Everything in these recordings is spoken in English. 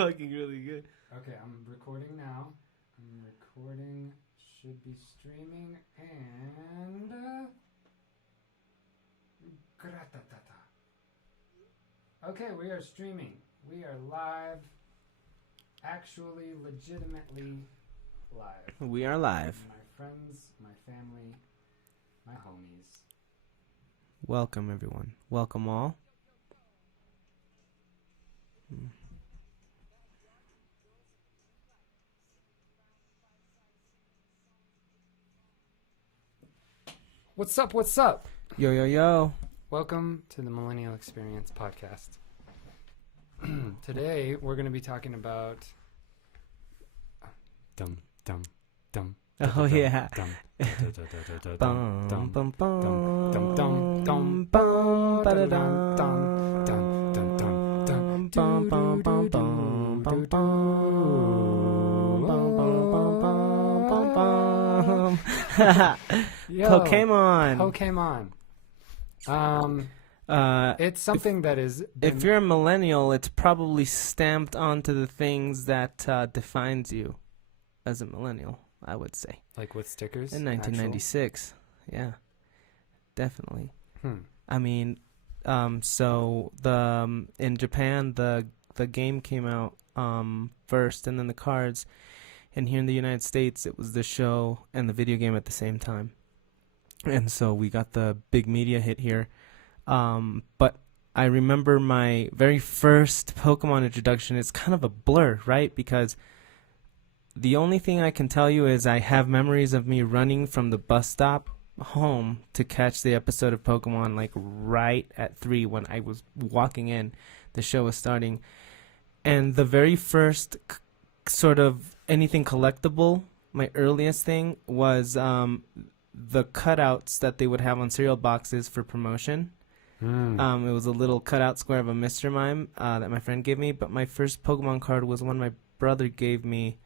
fucking really good. Okay, I'm recording now. Should be streaming, and... Okay, we are streaming. We are live. Actually, legitimately live. We are live. My friends, my family, my homies. Welcome, everyone. Welcome all. What's up? What's up? Yo, yo, yo. Welcome to the Millennial Experience podcast. Today, we're going to be talking about... Dum. Oh, yeah. Dum. Bum, bum, bum, Dum, dum, dum, bum, ba-da-dum, dum, dum, dum, dum, bum, bum, bum, bum, bum, bum. Pokemon. It's something that is... If you're a millennial, it's probably stamped onto the things that defines you as a millennial, I would say. Like with stickers? In 1996. Yeah, definitely. Hmm. I mean, so in Japan, the game came out first, and then the cards. And here in the United States, it was the show and the video game at the same time. And so we got the big media hit here. But I remember my very first Pokemon introduction. It's kind of a blur, right? Because the only thing I can tell you is I have memories of me running from the bus stop home to catch the episode of Pokemon like right at 3 when I was walking in. The show was starting. And the very first sort of anything collectible, my earliest thing was the cutouts that they would have on cereal boxes for promotion. It was a little cutout square of a Mr. Mime that my friend gave me, but my first Pokemon card was one my brother gave me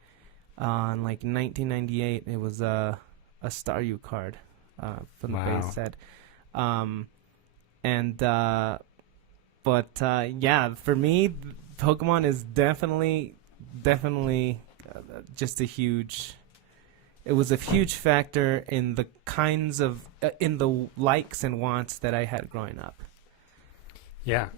in like 1998. It was a Staryu card from the base set. Yeah, for me, Pokemon is definitely just a huge... It was a huge factor in the kinds of... in the likes and wants that I had growing up. Yeah.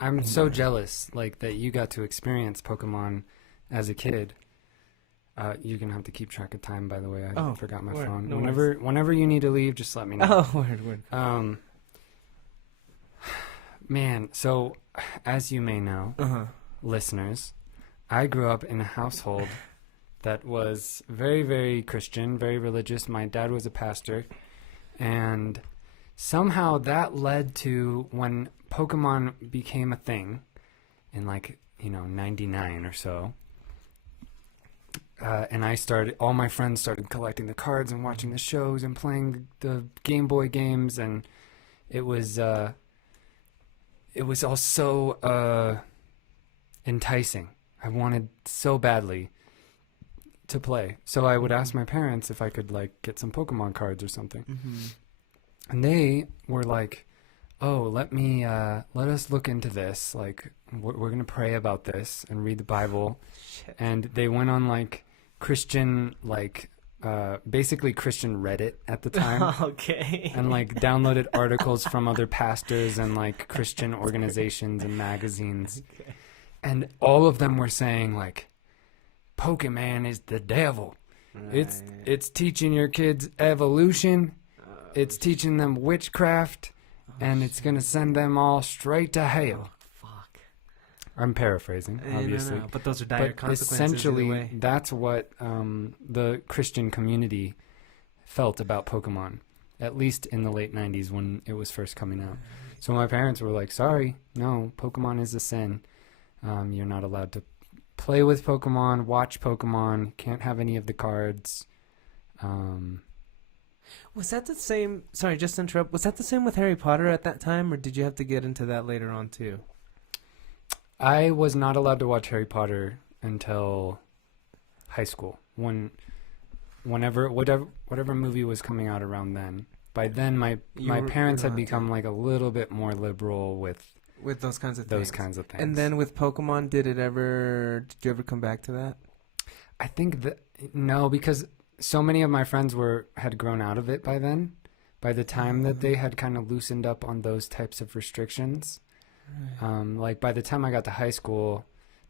I'm so jealous, like, that you got to experience Pokemon as a kid. You're going to have to keep track of time, by the way. I forgot my phone. No whenever you need to leave, just let me know. Oh, word. Man, so, as you may know, listeners, I grew up in a household that was very, very Christian, very religious. My dad was a pastor, and somehow that led to when Pokemon became a thing in 99 or so. And all my friends started collecting the cards and watching the shows and playing the Game Boy games, and it was all so enticing. I wanted so badly to play. So I would ask my parents if I could get some Pokemon cards or something. Mm-hmm. And they were like, "Oh, let us look into this. Like, we're going to pray about this and read the Bible." Shit. And they went on Christian, basically Christian Reddit at the time. Okay. And downloaded articles from other pastors and Christian organizations and magazines. Okay. And all of them were saying Pokemon is the devil. Right. It's teaching your kids evolution. It's teaching them witchcraft, and it's going to send them all straight to hell. Fuck. I'm paraphrasing, obviously. No. But those are dire consequences. Essentially, that's what the Christian community felt about Pokemon, at least in the late 90s when it was first coming out. So my parents were like, "Sorry, no, Pokemon is a sin. You're not allowed to play with Pokemon, watch Pokemon, can't have any of the cards." Was that the same? Sorry, just to interrupt. Was that the same with Harry Potter at that time, or did you have to get into that later on too? I was not allowed to watch Harry Potter until high school. Whatever movie was coming out around then. By then, my parents had become a little bit more liberal with with those kinds of those things. kinds of things. And then with Pokemon, did you ever come back to that? I think that no, because so many of my friends had grown out of it by then. By the time that they had kind of loosened up on those types of restrictions, like by the time I got to high school,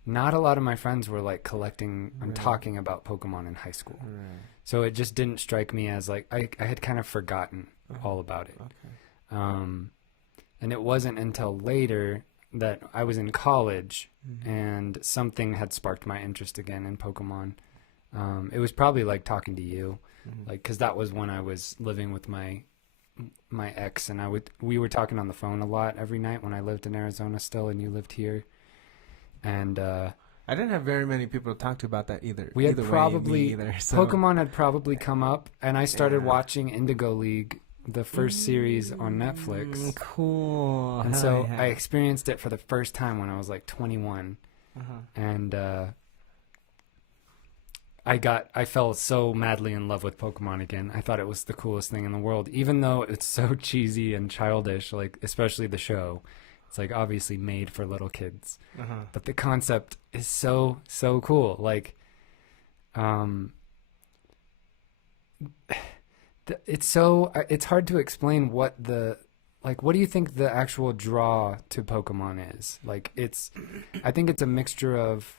not a lot of my friends were like collecting and talking about Pokemon in high school. Right. So it just didn't strike me as like I had kind of forgotten all about it. Okay. And it wasn't until later that I was in college and something had sparked my interest again in Pokemon. It was probably like talking to you, like, because that was when I was living with my ex, and we were talking on the phone a lot every night when I lived in Arizona still, and you lived here. And I didn't have very many people to talk to about that either. We had either probably way, me either, so. Pokemon had probably come up, and I started watching Indigo League, the first series on Netflix. Cool. And so I experienced it for the first time when I was like 21, and I fell so madly in love with Pokemon again. I thought it was the coolest thing in the world, even though it's so cheesy and childish, like especially the show. It's like obviously made for little kids, but the concept is so cool. Like, it's hard to explain what do you think the actual draw to Pokemon is? Like, I think it's a mixture of,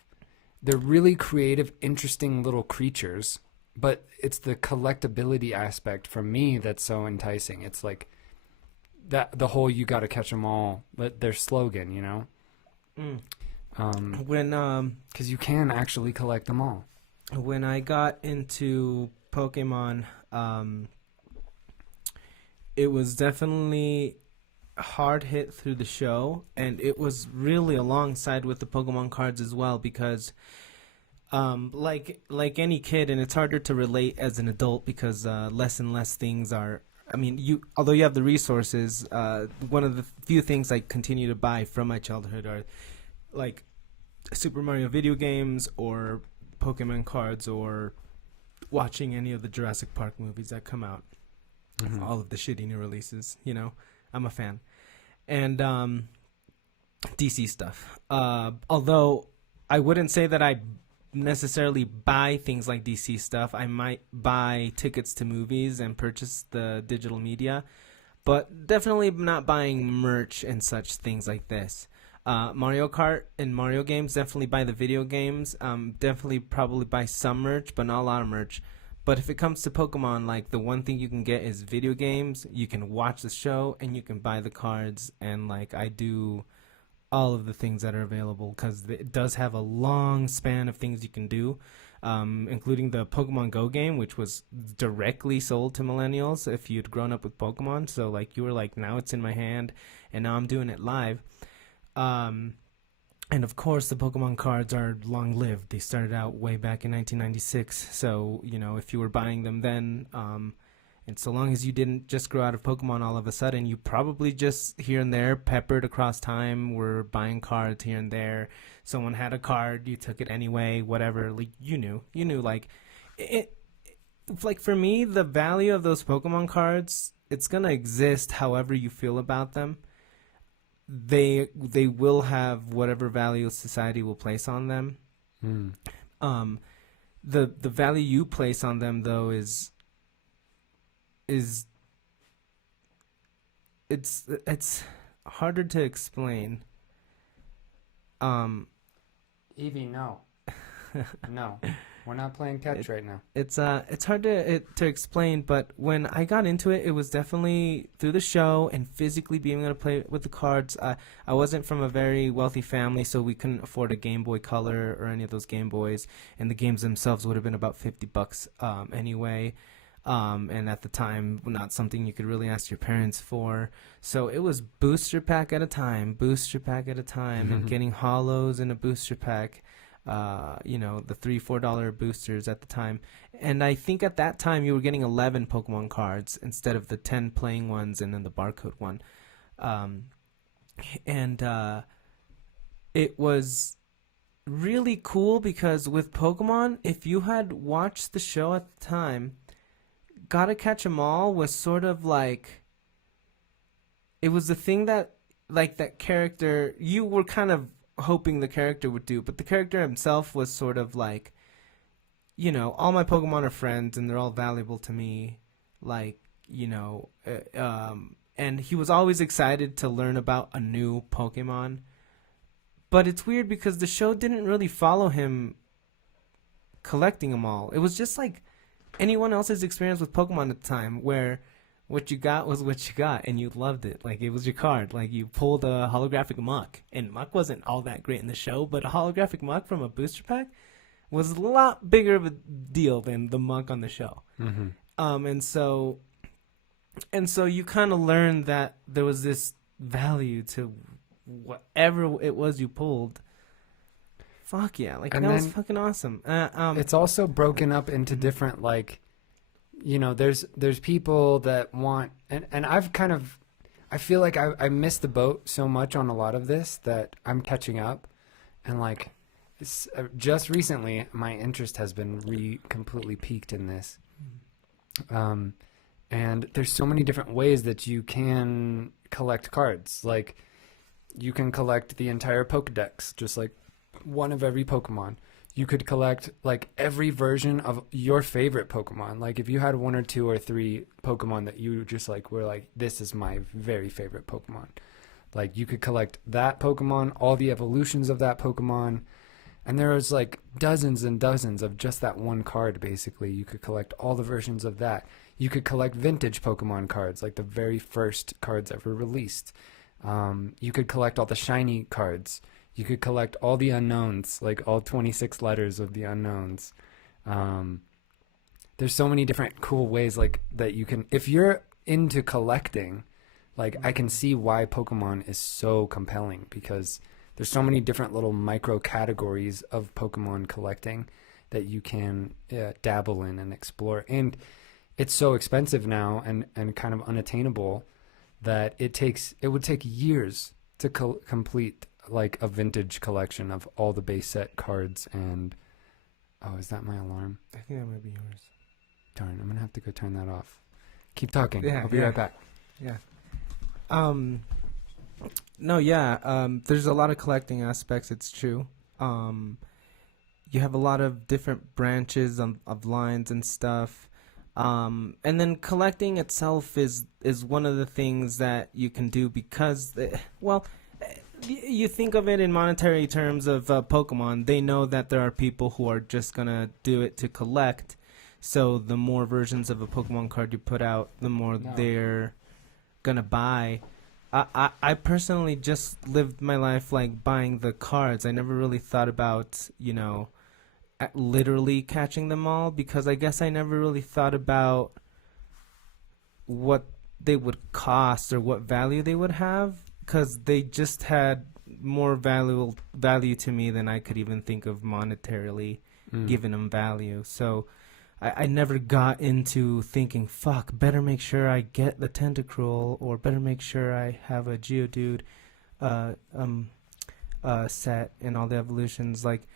they're really creative, interesting little creatures, but it's the collectability aspect for me that's so enticing. It's like that the whole "you got to catch them all," their slogan, you know. Because you can actually collect them all. When I got into Pokemon, it was definitely hard hit through the show, and it was really alongside with the Pokemon cards as well, because like any kid, and it's harder to relate as an adult because less and less things are, I mean, although you have the resources, one of the few things I continue to buy from my childhood are like Super Mario video games or Pokemon cards or watching any of the Jurassic Park movies that come out. All of the shitty new releases, you know. I'm a fan. And DC stuff. Although I wouldn't say that I necessarily buy things like DC stuff. I might buy tickets to movies and purchase the digital media, but definitely not buying merch and such things like this. Mario Kart and Mario games, definitely buy the video games. Definitely probably buy some merch, but not a lot of merch. But if it comes to Pokemon, like, the one thing you can get is video games. You can watch the show and you can buy the cards. And like, I do all of the things that are available because it does have a long span of things you can do, including the Pokemon Go game, which was directly sold to millennials if you'd grown up with Pokemon. So like, you were like, now it's in my hand and now I'm doing it live. And of course, the Pokemon cards are long-lived. They started out way back in 1996. So, you know, if you were buying them then, and so long as you didn't just grow out of Pokemon all of a sudden, you probably just here and there, peppered across time, were buying cards here and there. Someone had a card, you took it anyway, whatever. Like, you knew, like, like, for me, the value of those Pokemon cards, it's going to exist however you feel about them. They will have whatever value society will place on them. The value you place on them though is it's harder to explain. Evie, no. No. We're not playing catch right now. It's hard to explain, but when I got into it, it was definitely through the show and physically being able to play with the cards. I wasn't from a very wealthy family, so we couldn't afford a Game Boy Color or any of those Game Boys, and the games themselves would have been about $50 anyway. And at the time, not something you could really ask your parents for. So it was booster pack at a time, and getting holos in a booster pack. You know, the $3-4 boosters at the time. And I think at that time you were getting 11 Pokemon cards instead of the 10 playing ones and then the barcode one. It was really cool because with Pokemon, if you had watched the show at the time, Gotta Catch 'Em All was sort of like, it was the thing that like that character, you were kind of hoping the character would do, but the character himself was sort of like, all my Pokemon are friends and they're all valuable to me. Like, and he was always excited to learn about a new Pokemon. But it's weird because the show didn't really follow him collecting them all. It was just like anyone else's experience with Pokemon at the time, where what you got was what you got, and you loved it. Like, it was your card. Like, you pulled a holographic Muck, and Muck wasn't all that great in the show, but a holographic Muck from a booster pack was a lot bigger of a deal than the Muck on the show. Mm-hmm. And so you kind of learned that there was this value to whatever it was you pulled. Fuck yeah. Like, and that was fucking awesome. It's also broken up into different, like, there's people that want, and I've kind of, I feel like I missed the boat so much on a lot of this that I'm catching up. And, like, just recently, my interest has been completely piqued in this. And there's so many different ways that you can collect cards. Like, you can collect the entire Pokedex, just like one of every Pokemon. You could collect, like, every version of your favorite Pokemon. Like, if you had 1 or 2 or 3 Pokemon that you just, like, were like, this is my very favorite Pokemon. Like, you could collect that Pokemon, all the evolutions of that Pokemon. And there was, like, dozens and dozens of just that one card, basically. You could collect all the versions of that. You could collect vintage Pokemon cards, like the very first cards ever released. You could collect all the shiny cards. You could collect all the unknowns, like all 26 letters of the unknowns. There's so many different cool ways, like, that you can, if you're into collecting, like, I can see why Pokemon is so compelling, because there's so many different little micro categories of Pokemon collecting that you can dabble in and explore. And it's so expensive now and kind of unattainable that it would take years to complete, like, a vintage collection of all the base set cards. And is that my alarm? I think that might be yours. Darn, I'm gonna have to go turn that off. Keep talking. Yeah, I'll be right back. Yeah. No, yeah. There's a lot of collecting aspects. It's true. You have a lot of different branches of lines and stuff. And then collecting itself is one of the things that you can do because, you think of it in monetary terms of Pokemon. They know that there are people who are just going to do it to collect. So the more versions of a Pokemon card you put out, the more they're going to buy. I personally just lived my life like buying the cards. I never really thought about, literally catching them all, because I guess I never really thought about what they would cost or what value they would have, because they just had more value to me than I could even think of monetarily giving them value. So I never got into thinking, fuck, better make sure I get the Tentacruel, or better make sure I have a Geodude set and all the evolutions. Like,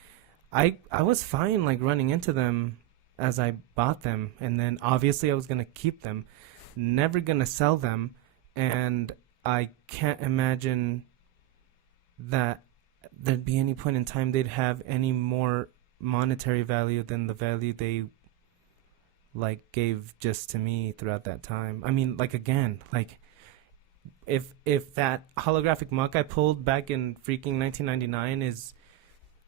I was fine, like, running into them as I bought them, and then obviously I was going to keep them, never going to sell them, and I can't imagine that there'd be any point in time they'd have any more monetary value than the value they, like, gave just to me throughout that time. I mean, like, again, like, if that holographic Muck I pulled back in freaking 1999 is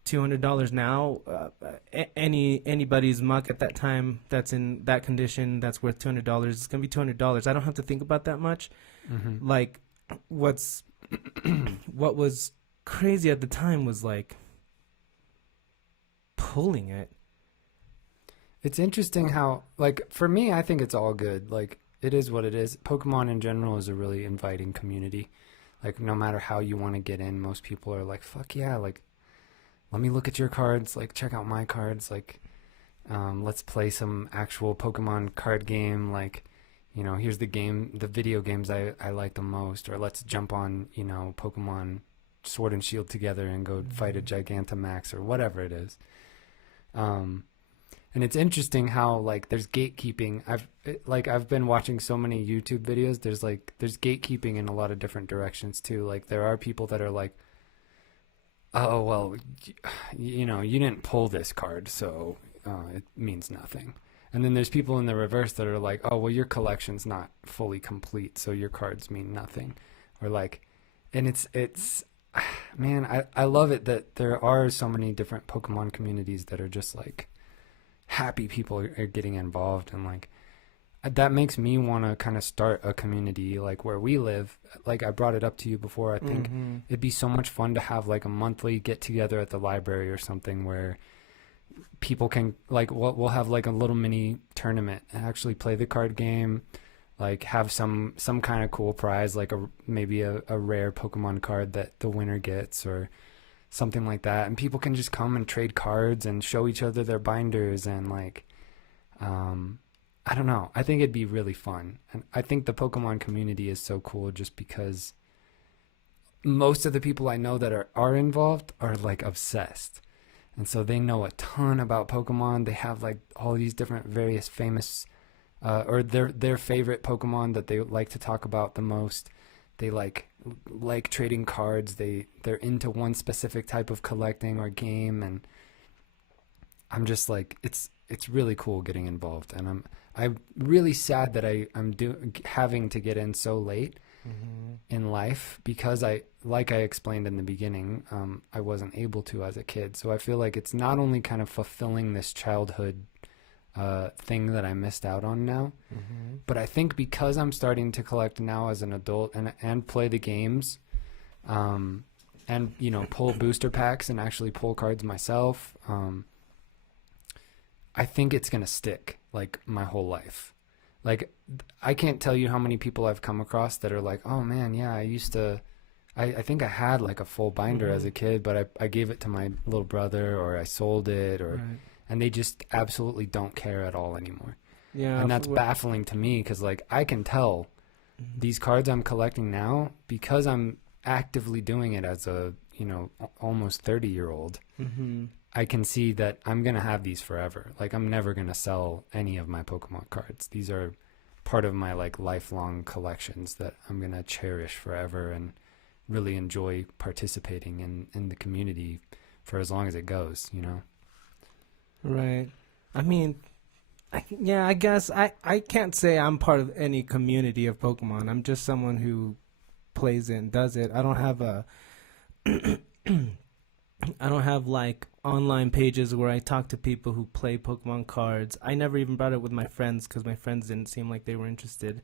$200 now, anybody's Muck at that time that's in that condition that's worth $200, it's gonna be $200. I don't have to think about that much. Mm-hmm. Like, what was crazy at the time was, like, pulling it. It's interesting how, like, for me, I think it's all good. Like, it is what it is. Pokemon in general is a really inviting community. Like, no matter how you want to get in, most people are like, fuck yeah, like, let me look at your cards, like, check out my cards, like, let's play some actual Pokemon card game, like, here's the video games I like the most, or let's jump on, Pokemon Sword and Shield together and go fight a Gigantamax, or whatever it is. And it's interesting how like there's gatekeeping. I've been watching so many YouTube videos. There's gatekeeping in a lot of different directions too. Like there are people that are like, oh well, you didn't pull this card, so it means nothing. And then there's people in the reverse that are like, oh well, your collection's not fully complete, so your cards mean nothing, or like, and it's man, I love it that there are so many different Pokemon communities that are just like happy people are getting involved, and like that makes me want to kind of start a community like where we live. Like I brought it up to you before. I think it'd be so much fun to have like a monthly get together at the library or something where people can like we'll have like a little mini tournament and actually play the card game, like have some kind of cool prize, like maybe a rare Pokemon card that the winner gets or something like that, and people can just come and trade cards and show each other their binders and like I don't know. I think it'd be really fun. And I think the Pokemon community is so cool just because most of the people I know that are involved are like obsessed. And so they know a ton about Pokemon. They have like all these different various famous or their favorite Pokemon that they like to talk about the most. They like trading cards. They're into one specific type of collecting or game, and I'm just like it's really cool getting involved, and I'm really sad that I'm having to get in so late in life because I explained in the beginning, I wasn't able to as a kid. So I feel like it's not only kind of fulfilling this childhood thing that I missed out on now, but I think because I'm starting to collect now as an adult and play the games, and pull booster packs and actually pull cards myself, I think it's gonna stick like my whole life. Like I can't tell you how many people I've come across that are like, oh man, yeah, I think I had like a full binder as a kid, but I gave it to my little brother or I sold it and they just absolutely don't care at all anymore. Yeah. And that's baffling to me because like I can tell these cards I'm collecting now because I'm actively doing it as a, almost 30-year-old. I can see that I'm going to have these forever. Like I'm never going to sell any of my Pokemon cards. These are part of my like lifelong collections that I'm going to cherish forever and really enjoy participating in the community for as long as it goes, Right. I mean, I guess I can't say I'm part of any community of Pokemon. I'm just someone who plays it and does it. I don't have like online pages where I talk to people who play Pokemon cards. I never even brought it with my friends because my friends didn't seem like they were interested.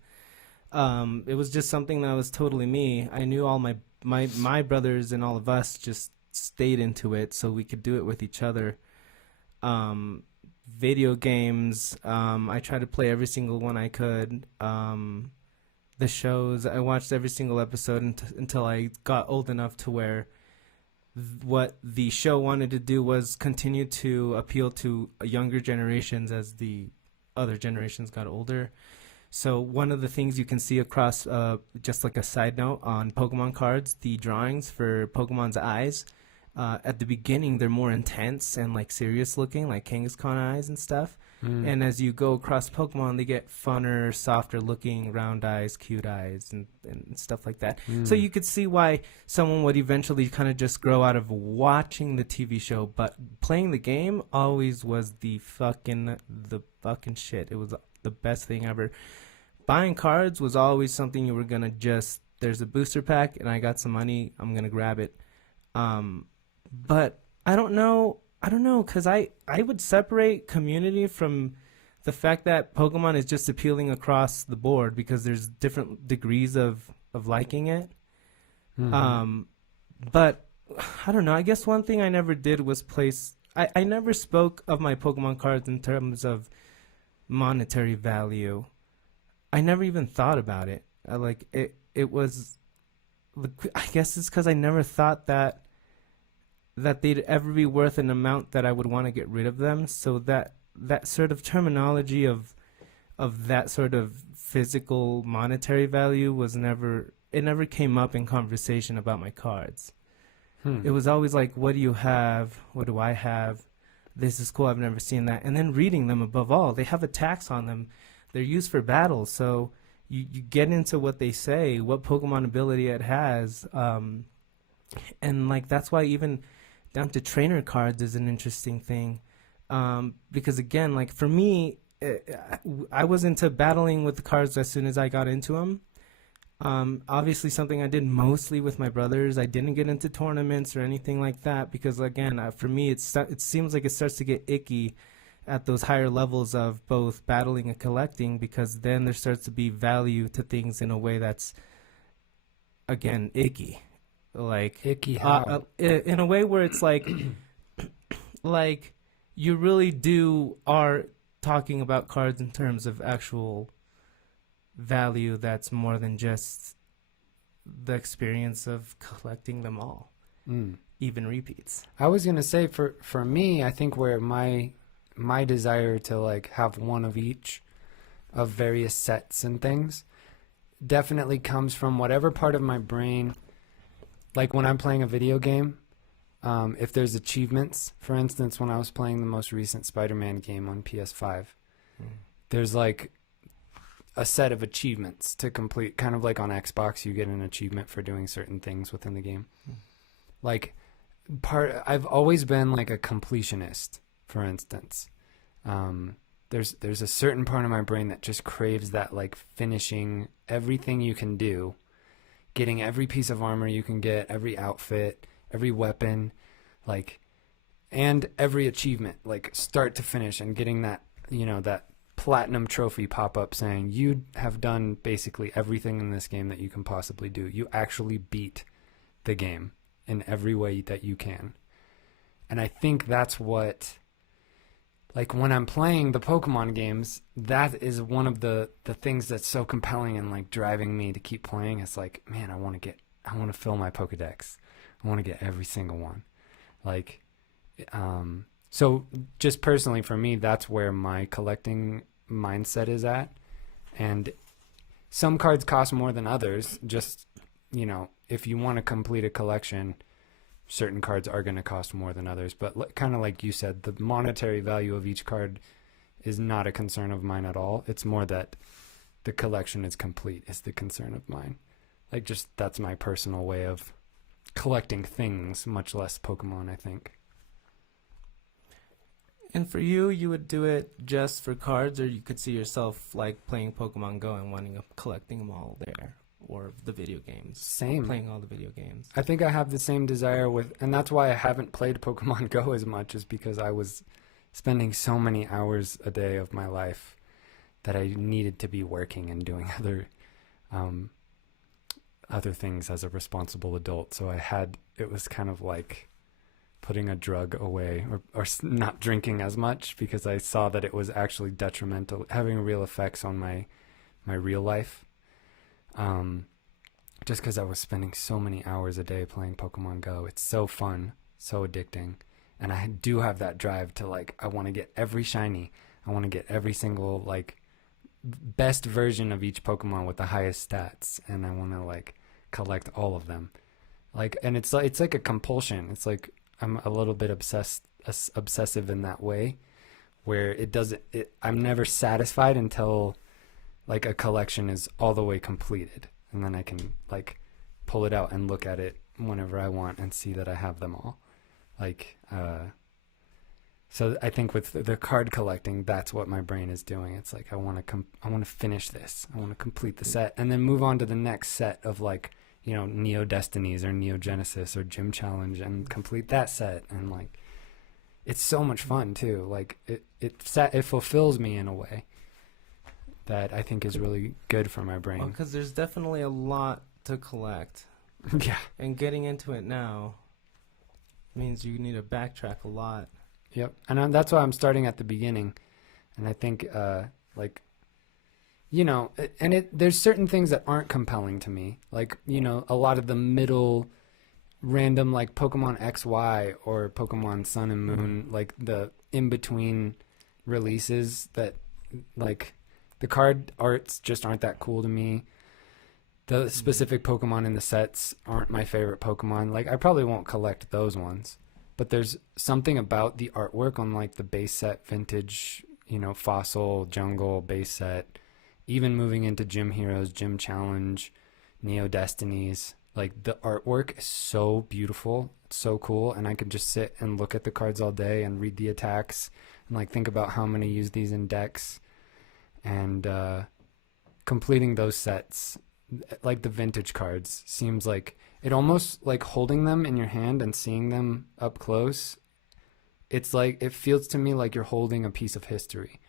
It was just something that was totally me. I knew all my brothers and all of us just stayed into it so we could do it with each other. Video games, I tried to play every single one I could. The shows, I watched every single episode until I got old enough to where what the show wanted to do was continue to appeal to younger generations as the other generations got older. So one of the things you can see across, just like a side note on Pokemon cards, the drawings for Pokemon's eyes, at the beginning they're more intense and like serious looking, like Kangaskhan eyes and stuff. And as you go across Pokemon, they get funner, softer looking, round eyes, cute eyes, and stuff like that. So you could see why someone would eventually kind of just grow out of watching the TV show, but playing the game always was the fucking shit. It was the best thing ever. Buying cards was always something you were gonna just, there's a booster pack and I got some money, I'm gonna grab it. But I don't know, because I would separate community from the fact that Pokemon is just appealing across the board because there's different degrees of liking it. But I don't know, I guess one thing I never did was I never spoke of my Pokemon cards in terms of monetary value. I never even thought about it. It was, I guess it's because I never thought that they'd ever be worth an amount that I would want to get rid of them. So that sort of terminology of that sort of physical monetary value never came up in conversation about my cards. It was always like, what do you have? What do I have? this is cool, I've never seen that. And then reading them above all, they have attacks on them. They're used for battle, so you get into what they say, what Pokemon ability it has. And like that's why even down to trainer cards is an interesting thing. Because again, like for me, I was into battling with the cards as soon as I got into them. Obviously something I did mostly with my brothers. I didn't get into tournaments or anything like that because again, for me, it seems like it starts to get icky at those higher levels of both battling and collecting, because then there starts to be value to things in a way that's again icky, like Icky how? in a way where it's like like you really do are talking about cards in terms of actual value that's more than just the experience of collecting them all, even repeats. I was gonna say for me, I think where my desire to like have one of each of various sets and things definitely comes from whatever part of my brain, like when I'm playing a video game, if there's achievements. For instance, when I was playing the most recent Spider-Man game on PS5, there's like a set of achievements to complete, kind of like on Xbox you get an achievement for doing certain things within the game. Like I've always been like a completionist, for instance. There's a certain part of my brain that just craves that, like finishing everything you can do, getting every piece of armor you can get, every outfit, every weapon, like, and every achievement, like start to finish, and getting that, that platinum trophy pop up saying you have done basically everything in this game that you can possibly do. You actually beat the game in every way that you can. And I think that's what, like when I'm playing the Pokemon games, that is one of the things that's so compelling and like driving me to keep playing. It's like, man, I want to fill my Pokedex. I want to get every single one. Like, so just personally for me, that's where my collecting mindset is at. And some cards cost more than others. Just, if you want to complete a collection, certain cards are going to cost more than others. But kind of like you said, the monetary value of each card is not a concern of mine at all. It's more that the collection is complete is the concern of mine. Like, just that's my personal way of collecting things, much less Pokemon, I think. And for you, you would do it just for cards, or you could see yourself like playing Pokemon Go and wanting to collecting them all there, or the video games. Same. Playing all the video games. I think I have the same desire and that's why I haven't played Pokemon Go as much, is because I was spending so many hours a day of my life that I needed to be working and doing other things as a responsible adult. So it was kind of like putting a drug away, or not drinking as much, because I saw that it was actually detrimental, having real effects on my real life. Just because I was spending so many hours a day playing Pokemon Go. It's so fun, so addicting. And I do have that drive to, like, I want to get every shiny. I want to get every single, like, best version of each Pokemon with the highest stats. And I want to, like, collect all of them. Like, and it's like a compulsion. It's like I'm a little bit obsessive in that way, where I'm never satisfied until, like, a collection is all the way completed. And then I can, like, pull it out and look at it whenever I want and see that I have them all. Like, so I think with the card collecting, that's what my brain is doing. It's like, I want to finish this. I want to complete the set and then move on to the next set of, like, Neo Destinies or Neo Genesis or Gym Challenge, and complete that set. And, like, it's so much fun too. Like, it fulfills me in a way that I think is really good for my brain. Because there's definitely a lot to collect. Yeah. And getting into it now means you need to backtrack a lot. Yep. And that's why I'm starting at the beginning. And I think, there's certain things that aren't compelling to me. Like, a lot of the middle random, like Pokemon XY or Pokemon Sun and Moon, like the in-between releases that, like, the card arts just aren't that cool to me. The specific Pokemon in the sets aren't my favorite Pokemon. Like, I probably won't collect those ones. but there's something about the artwork on like the base set vintage, fossil jungle base set, even moving into Gym Heroes, Gym Challenge, Neo Destinies. Like the artwork is so beautiful, it's so cool, and I could just sit and look at the cards all day and read the attacks and like think about how I'm gonna use these in decks, and completing those sets, like the vintage cards, seems like it almost like holding them in your hand and seeing them up close. It's like it feels to me like you're holding a piece of history,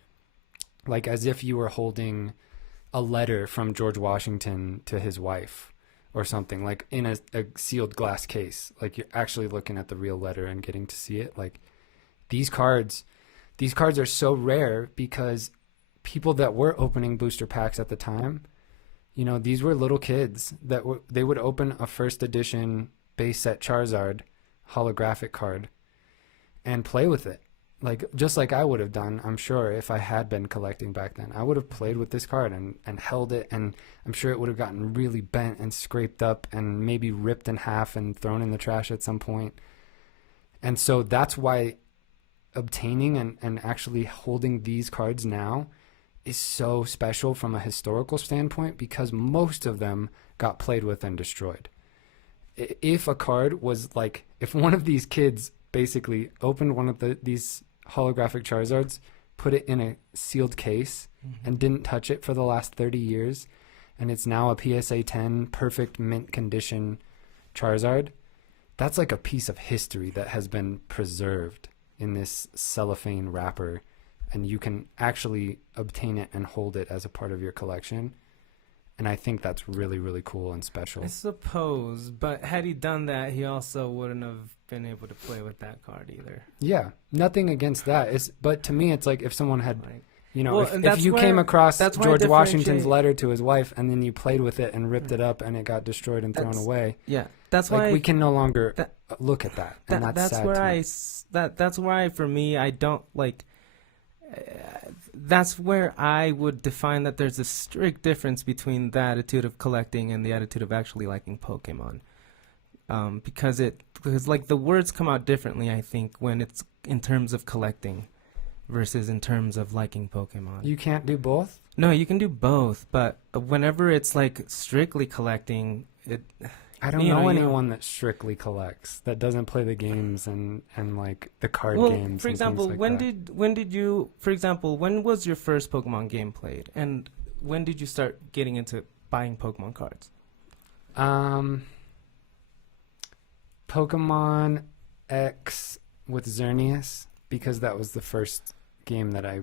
like as if you were holding a letter from George Washington to his wife or something, like in a sealed glass case. Like you're actually looking at the real letter and getting to see it. Like these cards are so rare because people that were opening booster packs at the time, these were little kids that they would open a first edition base set Charizard holographic card and play with it. Like just like I would have done, I'm sure, if I had been collecting back then. I would have played with this card and held it, and I'm sure it would have gotten really bent and scraped up and maybe ripped in half and thrown in the trash at some point. And so that's why obtaining and actually holding these cards now is so special from a historical standpoint, because most of them got played with and destroyed. If a card was like, if one of these kids basically opened one of these holographic Charizards, put it in a sealed case, and didn't touch it for the last 30 years, and it's now a PSA 10 perfect mint condition Charizard, that's like a piece of history that has been preserved in this cellophane wrapper, and you can actually obtain it and hold it as a part of your collection. And I think that's really, really cool and special. I suppose, but had he done that, he also wouldn't have been able to play with that card either. Yeah, nothing against that. But to me, it's like if someone had, Like, if you came across George Washington's letter to his wife and then you played with it and ripped it up and it got destroyed and thrown away. Yeah, that's like why we can no longer look at that. And that's sad. That's why for me, I don't like. That's where I would define that there's a strict difference between the attitude of collecting and the attitude of actually liking Pokemon. Because like the words come out differently, I think, when it's in terms of collecting versus in terms of liking Pokemon. You can't do both? No, you can do both, but whenever it's like strictly collecting, I don't know anyone that strictly collects, that doesn't play the games and like the card games. For example, and when that. when was your first Pokemon game played, and when did you start getting into buying Pokemon cards? Pokemon X with Xerneas, because that was the first game that I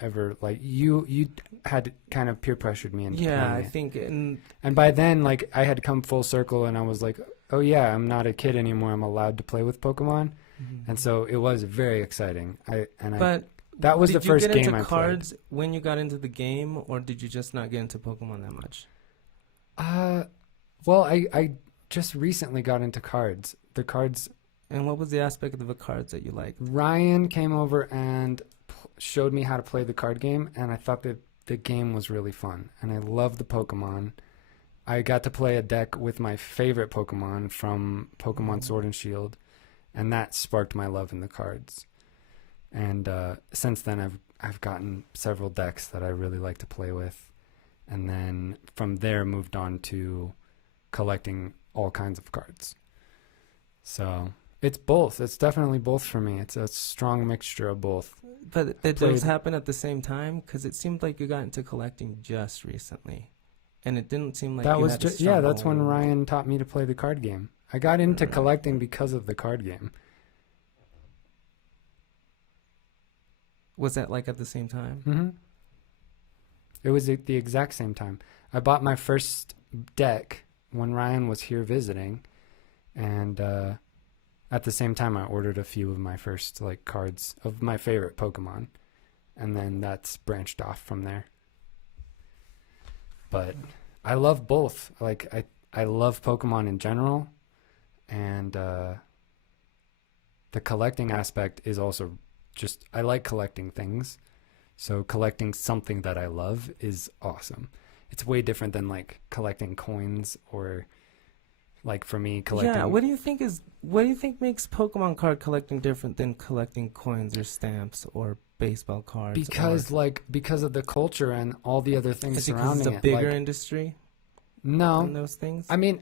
ever, like, you had kind of peer pressured me into playing I it. think, and by then, like, I had come full circle and I was like, oh yeah, I'm not a kid anymore, I'm allowed to play with Pokemon. And so it was very exciting. That was the first game I played. Did you get into cards when you got into the game, or did you just not get into Pokemon that much? Well, I just recently got into cards. The cards. And what was the aspect of the cards that you liked? Ryan came over and showed me how to play the card game, and I thought that the game was really fun, and I loved the Pokemon. I got to play a deck with my favorite Pokemon from Pokemon Sword and Shield, and that sparked my love in the cards. And since then, I've gotten several decks that I really like to play with, and then from there moved on to collecting all kinds of cards. So it's both. It's definitely both for me. It's a strong mixture of both. But did those happen at the same time? Because it seemed like you got into collecting just recently, and it didn't seem like that you was had just that's when Ryan taught me to play the card game. I got into collecting because of the card game. Was that like at the same time? Mm-hmm. It was at the exact same time. I bought my first deck when Ryan was here visiting, and at the same time I ordered a few of my first like cards of my favorite Pokemon, and then that's branched off from there. But I love both. Like I love Pokemon in general, and the collecting aspect is also just, I like collecting things. So collecting something that I love is awesome. It's way different than like collecting coins or Like for me, collecting. Yeah, what do you think makes Pokemon card collecting different than collecting coins or stamps or baseball cards? Or Because of the culture and all the other things is it because it's surrounding a it. bigger Like, industry no, than those things? I mean,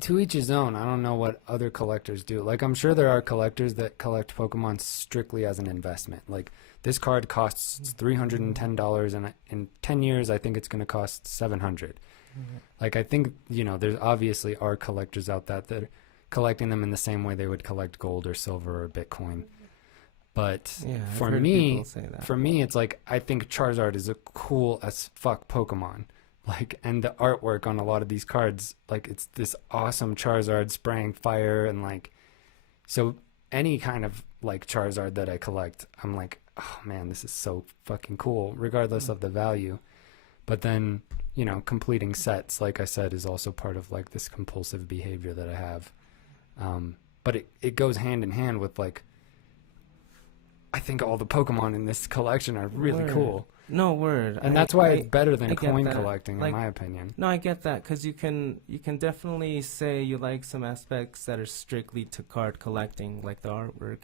to each his own. I don't know what other collectors do. Like, I'm sure there are collectors that collect Pokemon strictly as an investment. Like, this card costs $310, and in 10 years, I think it's going to cost $700. Like, I think, there's obviously are collectors out there that are collecting them in the same way they would collect gold or silver or Bitcoin. But Yeah, I've for heard me, people say that. it's like, I think Charizard is a cool as fuck Pokemon. Like, and the artwork on a lot of these cards, like, it's this awesome Charizard spraying fire, and like, so any kind of like Charizard that I collect, I'm like, oh man, this is so fucking cool, regardless of the value. But then, completing sets, like I said, is also part of like this compulsive behavior that I have. But it goes hand in hand with like, I think all the Pokemon in this collection are really cool. No, word. And that's why it's better than I get coin that. collecting, Like, in my opinion. No, I get that, because you can definitely say you like some aspects that are strictly to card collecting, like the artwork.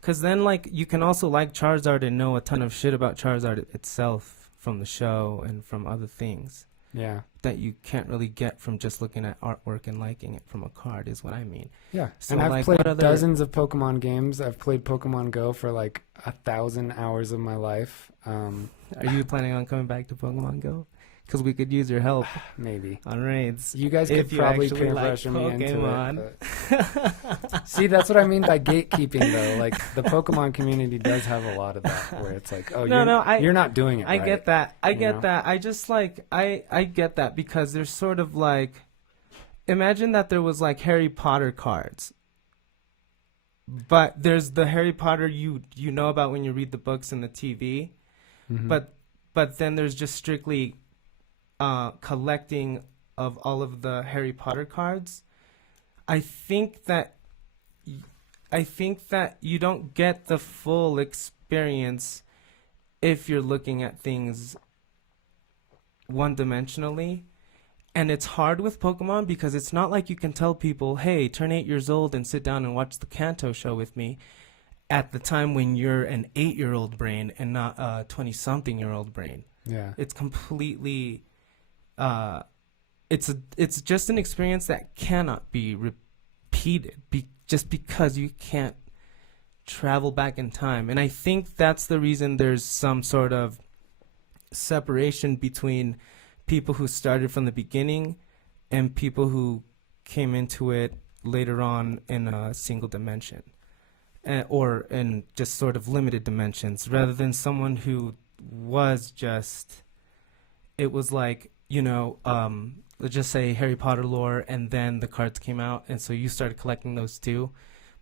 Because then, like, you can also like Charizard and know a ton of shit about Charizard itself from the show and from other things Yeah. that you can't really get from just looking at artwork and liking it from a card, is what I mean. Yeah. So, and I've like, played what other... dozens of Pokemon games. I've played Pokemon Go for like 1,000 hours of my life. Are you planning on coming back to Pokemon Go? Because we could use your help Maybe. on raids. You guys could If you probably actually peer like pressure me into Pokemon. it. But... See, that's what I mean by gatekeeping, though. Like, the Pokemon community does have a lot of that, where it's like, oh, you're not doing it I right. get that. I get know? that. I just like I get that, because there's sort of like, imagine that there was like Harry Potter cards, but there's the Harry Potter you know about when you read the books and the TV, Mm-hmm. but then there's just strictly collecting of all of the Harry Potter cards. I think that you don't get the full experience if you're looking at things one-dimensionally. And it's hard with Pokemon, because it's not like you can tell people, hey, turn 8 years old and sit down and watch the Kanto show with me, at the time when you're an 8-year-old brain and not a 20-something-year-old brain. Yeah. It's completely... it's just an experience that cannot be repeated, just because you can't travel back in time. And I think that's the reason there's some sort of separation between people who started from the beginning and people who came into it later on in a single dimension, or in just sort of limited dimensions, rather than someone who was just, it was like, let's just say Harry Potter lore, and then the cards came out, and so you started collecting those too,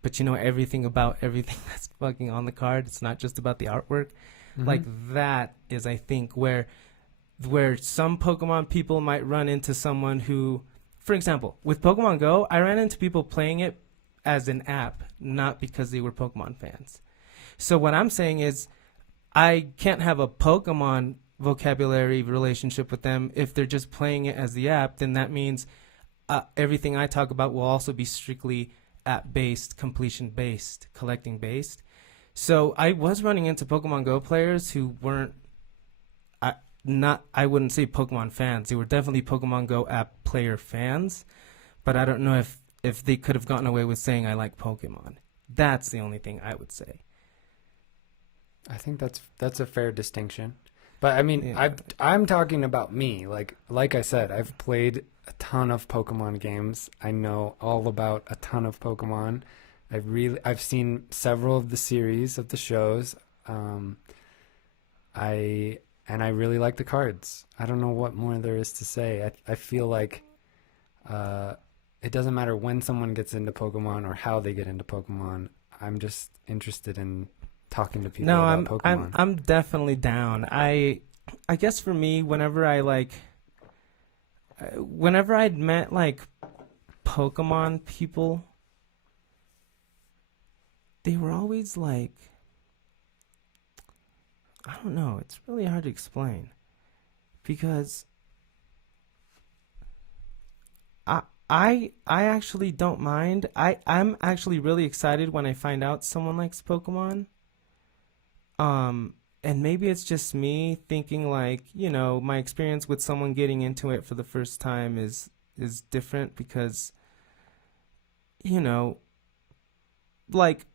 but you know everything about everything that's fucking on the card. It's not just about the artwork. Mm-hmm. Like, that is, I think, where some Pokemon people might run into someone who, for example, with Pokemon Go, I ran into people playing it as an app, not because they were Pokemon fans. So what I'm saying is, I can't have a Pokemon vocabulary relationship with them if they're just playing it as the app. Then that means everything I talk about will also be strictly app-based, completion-based, collecting-based. So I was running into Pokemon Go players who weren't, I wouldn't say Pokemon fans. They were definitely Pokemon Go app player fans, but I don't know if they could have gotten away with saying I like Pokemon. That's the only thing I would say. I think that's a fair distinction. But I mean, Yeah. I'm talking about me. Like I said, I've played a ton of Pokemon games. I know all about a ton of Pokemon. I've seen several of the series of the shows. I really like the cards. I don't know what more there is to say. I feel like it doesn't matter when someone gets into Pokemon or how they get into Pokemon. I'm just interested in talking to people about Pokemon. I'm definitely down. I guess for me, whenever I'd met like Pokemon people, they were always like, I don't know, it's really hard to explain, because I actually don't mind. I'm actually really excited when I find out someone likes Pokemon. Um, and maybe it's just me thinking like, my experience with someone getting into it for the first time is different because, you know, like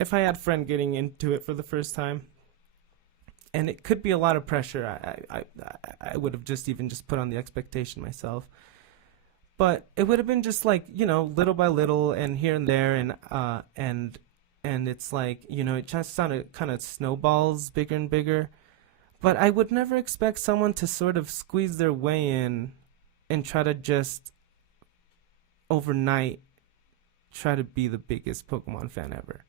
if I had a friend getting into it for the first time, and it could be a lot of pressure, I would have just even just put on the expectation myself. But it would have been just like, little by little and here and there and it's like, it just kind of snowballs bigger and bigger. But I would never expect someone to sort of squeeze their way in and try to just overnight try to be the biggest Pokemon fan ever.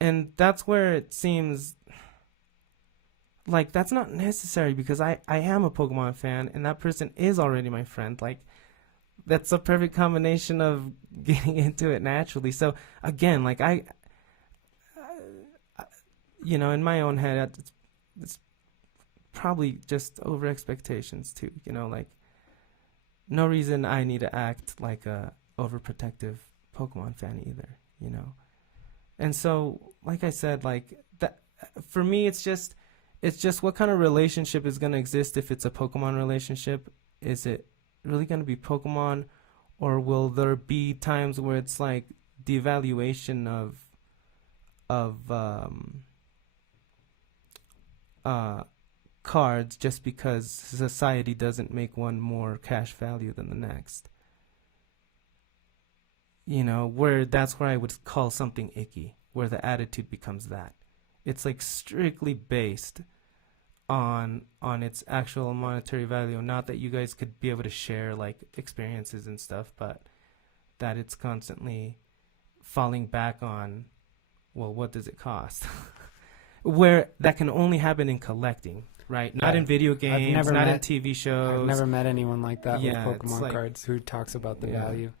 And that's where it seems like that's not necessary because I am a Pokemon fan and that person is already my friend. Like, that's a perfect combination of getting into it naturally. So again, like in my own head, it's probably just over expectations too. Like no reason I need to act like a overprotective Pokemon fan either. And so, like I said, like that for me, it's just what kind of relationship is going to exist if it's a Pokemon relationship. Is it really going to be Pokemon, or will there be times where it's like the evaluation of cards just because society doesn't make one more cash value than the next? Where that's where I would call something icky, where the attitude becomes that. It's like strictly based on its actual monetary value. Not that you guys could be able to share like experiences and stuff, but that it's constantly falling back on, well, what does it cost? Where that can only happen in collecting, right? Not in video games, not in TV shows. I've never met anyone like that with Yeah, it's Pokemon like- cards who talks about the Yeah. value.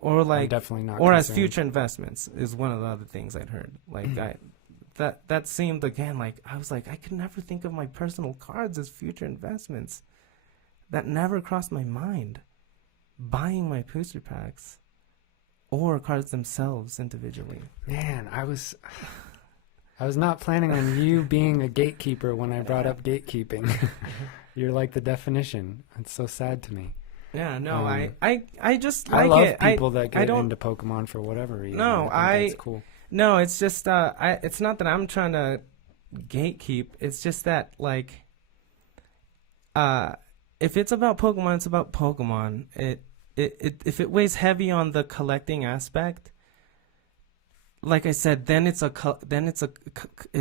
Or I'm like, definitely not or as concerned. future investments is one of the other things I'd heard. Like that seemed again like I was like I could never think of my personal cards as future investments. That never crossed my mind. Buying my booster packs or cards themselves individually. Man, I was not planning on you being a gatekeeper when I brought up gatekeeping. You're like the definition. It's so sad to me. Yeah, no, I just I like love it. people that I get don't- into Pokemon for whatever reason. No, I think that's cool. No, it's just it's not that I'm trying to gatekeep. It's just that like if it's about Pokemon, it's about Pokemon. It if it weighs heavy on the collecting aspect, like I said, then it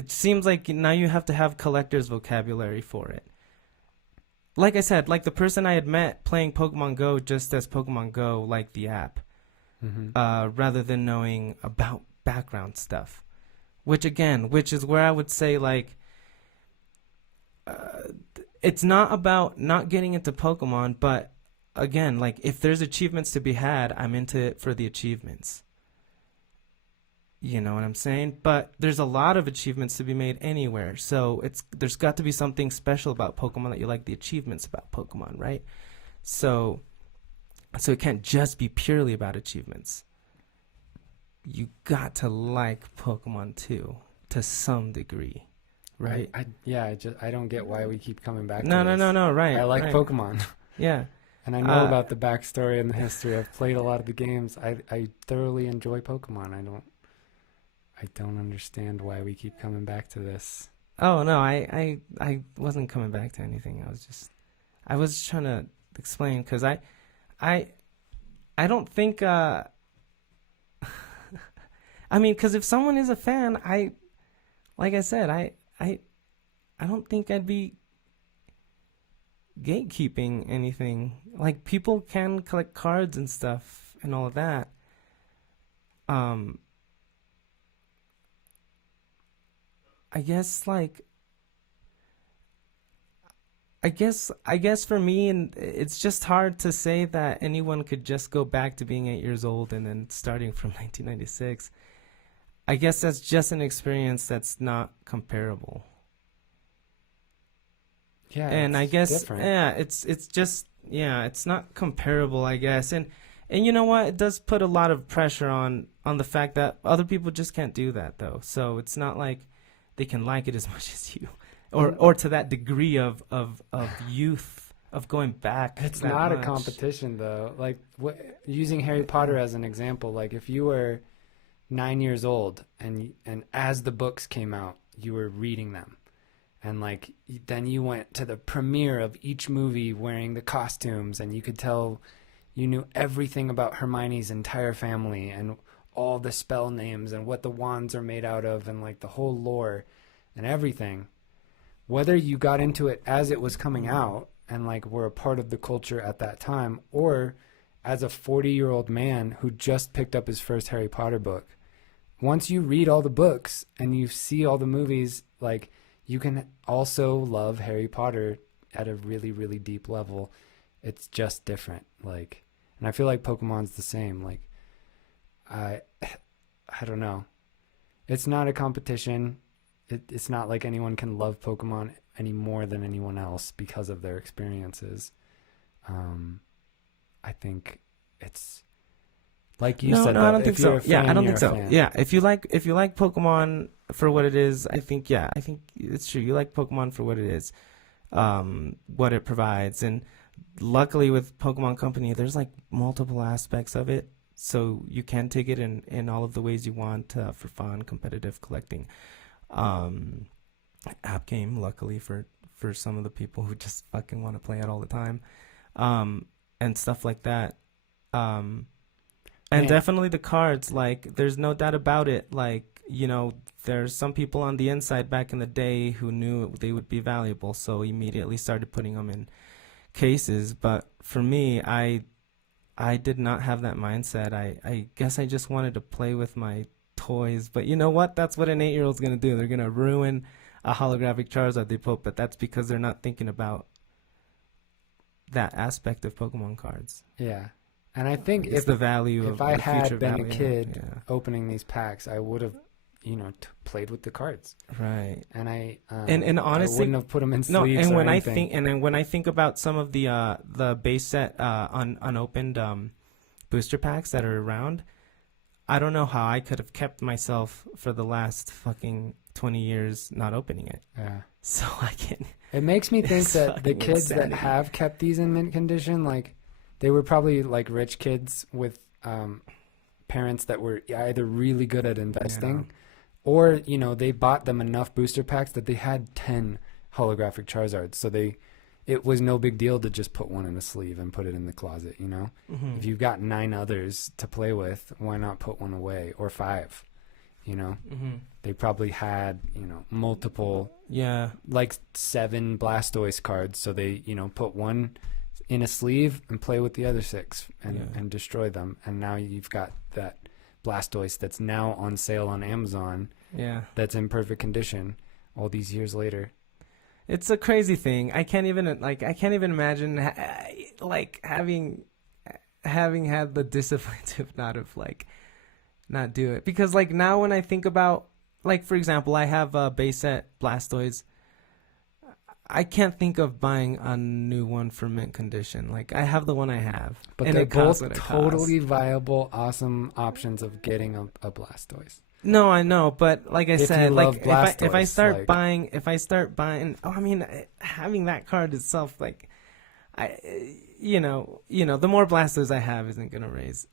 seems like now you have to have collector's vocabulary for it. Like I said, like the person I had met playing Pokemon Go just as Pokemon Go, like the app, rather than knowing about background stuff, which is where I would say like it's not about not getting into Pokemon, but again, like if there's achievements to be had, I'm into it for the achievements. You know what I'm saying? But there's a lot of achievements to be made anywhere. So there's got to be something special about Pokemon that you like the achievements about Pokemon, right? So it can't just be purely about achievements. You got to like Pokemon too, to some degree, right? I don't get why we keep coming back to No, this. right. I like right. Pokemon. Yeah. And I know about the backstory and the history. I've played a lot of the games. I thoroughly enjoy Pokemon. I don't understand why we keep coming back to this. Oh no, I wasn't coming back to anything. I was trying to explain because I don't think I mean, because if someone is a fan, like I said, I don't think I'd be gatekeeping anything. Like people can collect cards and stuff and all of that. I guess like I guess for me, and it's just hard to say that anyone could just go back to being 8 years old and then starting from 1996. I guess that's just an experience that's not comparable. Yeah, And it's I guess different. yeah, it's just yeah, it's not comparable, I guess. And you know what? It does put a lot of pressure on the fact that other people just can't do that though. So it's not like they can like it as much as you, or to that degree of youth of going back. It's that not a much. competition though. Like using Harry Potter as an example, like if you were 9 years old and as the books came out, you were reading them. And like then you went to the premiere of each movie wearing the costumes, and you could tell you knew everything about Hermione's entire family and all the spell names and what the wands are made out of and like the whole lore and everything. Whether you got into it as it was coming out and like were a part of the culture at that time, or as a 40-year-old man who just picked up his first Harry Potter book, once you read all the books and you see all the movies, like you can also love Harry Potter at a really, really deep level. It's just different. Like, and I feel like Pokemon's the same. Like, I don't know. It's not a competition. It's not like anyone can love Pokemon any more than anyone else because of their experiences. I think it's like you said. No, I don't think so. Yeah, I don't think so. Fan. Yeah, if you like Pokemon for what it is, I think it's true. You like Pokemon for what it is, what it provides, and luckily with Pokemon Company, there's like multiple aspects of it, so you can take it in all of the ways you want for fun, competitive collecting, app game. Luckily for some of the people who just fucking want to play it all the time, and stuff like that. And definitely the cards, like, there's no doubt about it. Like, you know, there's some people on the inside back in the day who knew they would be valuable, so immediately started putting them in cases. But for me, I did not have that mindset. I guess I just wanted to play with my toys. But you know what? That's what an 8-year-old's going to do. They're going to ruin a holographic Charizard they put, but that's because they're not thinking about that aspect of Pokemon cards. Yeah. And I think it's the value if of I the had future been value. a kid opening these packs, I would have, played with the cards. Right. And and honestly, I wouldn't have put them in sleeves. No, and or when anything. when I think about some of the base set unopened booster packs that are around, I don't know how I could have kept myself for the last fucking 20 years not opening it. Yeah. So I can't. It makes me think that the kids insanity. that have kept these in mint condition, like, they were probably like rich kids with parents that were either really good at investing, or they bought them enough booster packs that they had 10 holographic Charizards, so it was no big deal to just put one in a sleeve and put it in the closet. Mm-hmm. If you've got 9 others to play with, why not put one away, or 5? Mm-hmm. They probably had multiple, like 7 Blastoise cards, so they put one in a sleeve and play with the other 6 and destroy them. And now you've got that Blastoise that's now on sale on Amazon. Yeah. That's in perfect condition all these years later. It's a crazy thing. I can't even imagine having had the discipline to not do it. Because like now when I think about, like, for example, I have a base set Blastoise. I can't think of buying a new one for mint condition. Like, I have the one I have. But they're both totally viable, awesome options of getting a Blastoise. No, I know, but like I said, like Blastoise, if I start buying, having that card itself, like, the more Blastoise I have isn't gonna raise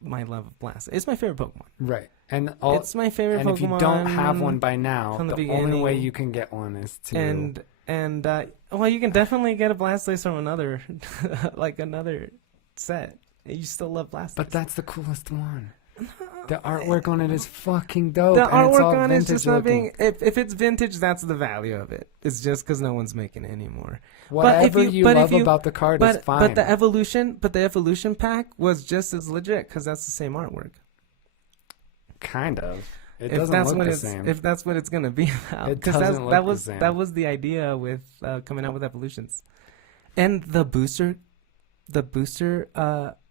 my love of Blastoise. It's my favorite Pokemon. Right. And it's my favorite Pokemon. And if you don't have one by now, the only way you can get one is to... well, you can definitely get a Blastoise from another set. You still love Blastoise. But that's the coolest one. The artwork on it is fucking dope. The artwork on it's just not being... If it's vintage, that's the value of it. It's just because no one's making it anymore. Whatever you love about the card is fine. But the evolution pack was just as legit because that's the same artwork. Kind of. It doesn't look the same. If that's what it's gonna be about, because that was the idea with coming out with evolutions, and the booster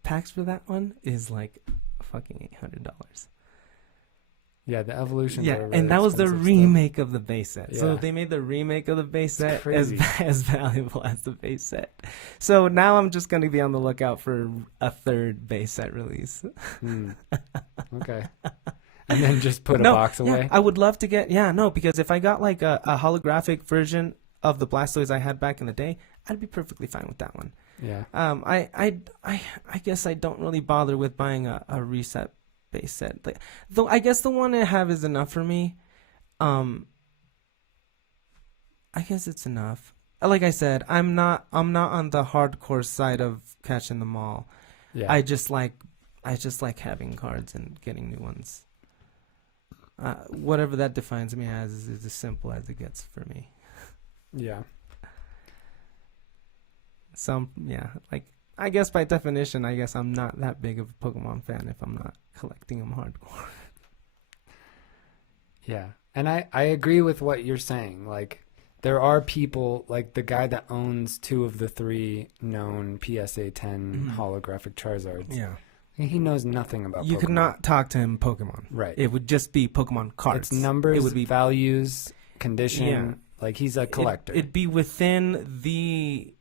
packs for that one is like fucking $800. Yeah, the evolutions Yeah, are really and that was the expensive remake of the base set. So Yeah. they made the remake of the base set as crazy. as valuable as the base set. So now I'm just going to be on the lookout for a third base set release. Hmm. Okay. And then just put But a no, box yeah, away. I would love to get because if I got like a holographic version of the Blastoise I had back in the day, I'd be perfectly fine with that one. Yeah. I guess I don't really bother with buying a reset base set. Like, though I guess the one I have is enough for me. I guess it's enough. Like I said, I'm not on the hardcore side of catching them all. Yeah. I just like having cards and getting new ones. Whatever that defines me as is as simple as it gets for me. Yeah. Like I guess by definition, I guess I'm not that big of a Pokemon fan if I'm not collecting them hardcore. Yeah. And I agree with what you're saying. Like, there are people, like the guy that owns 2 of the 3 known PSA 10 holographic Charizards. Yeah. He knows nothing about You Pokemon. could not talk to him Pokemon. Right. It would just be Pokemon cards. It's numbers, it would be values, condition. Yeah. Like, he's a collector. It'd be within the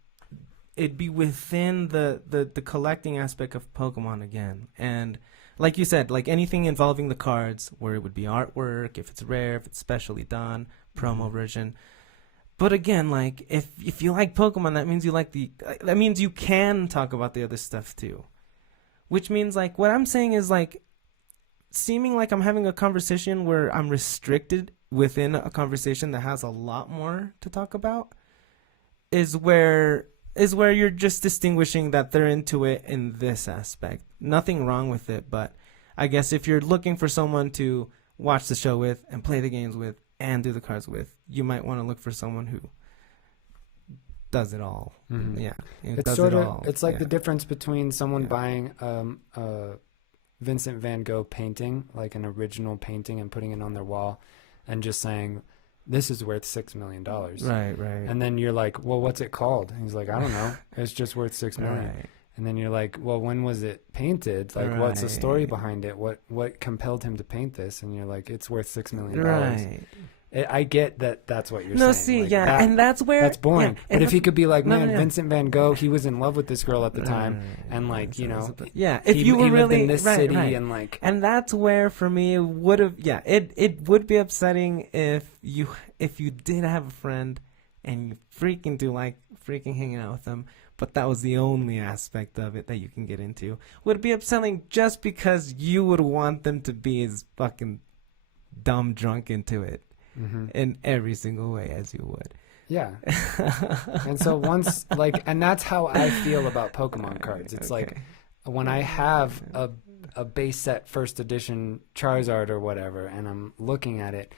collecting aspect of Pokemon again. And like you said, like anything involving the cards, where it would be artwork, if it's rare, if it's specially done, promo version. But again, like if you like Pokemon, that means that means you can talk about the other stuff too. Which means, like, what I'm saying is, like, seeming like I'm having a conversation where I'm restricted within a conversation that has a lot more to talk about is where you're just distinguishing that they're into it in this aspect. Nothing wrong with it, but I guess if you're looking for someone to watch the show with and play the games with and do the cards with, you might want to look for someone who does it all. Mm-hmm. Yeah, It's sort of it's like the difference between someone buying a Vincent van Gogh painting, like an original painting, and putting it on their wall, and just saying, "This is worth $6 million." Right. And then you're like, "Well, what's it called?" And he's like, "I don't know. It's just worth $6 million." Right. And then you're like, "Well, when was it painted? Like, what's the story behind it? What compelled him to paint this?" And you're like, "It's worth $6 million." Right. I get that. That's what you're saying. No, see, like, yeah, and that's where that's boring. Yeah, but if he could be like, man, no. Vincent van Gogh, he was in love with this girl at the time, and like, you know, if you were he lived really in this city, and like, and that's where for me it would have, it would be upsetting if you did have a friend and you freaking do like freaking hanging out with them, but that was the only aspect of it that you can get into. Would be upsetting just because you would want them to be as fucking dumb drunk into it. mm-hmm. In every single way as you would. Yeah. And so once, like, and that's how I feel about Pokemon cards. It's like when I have a base set first edition Charizard or whatever, and I'm looking at it,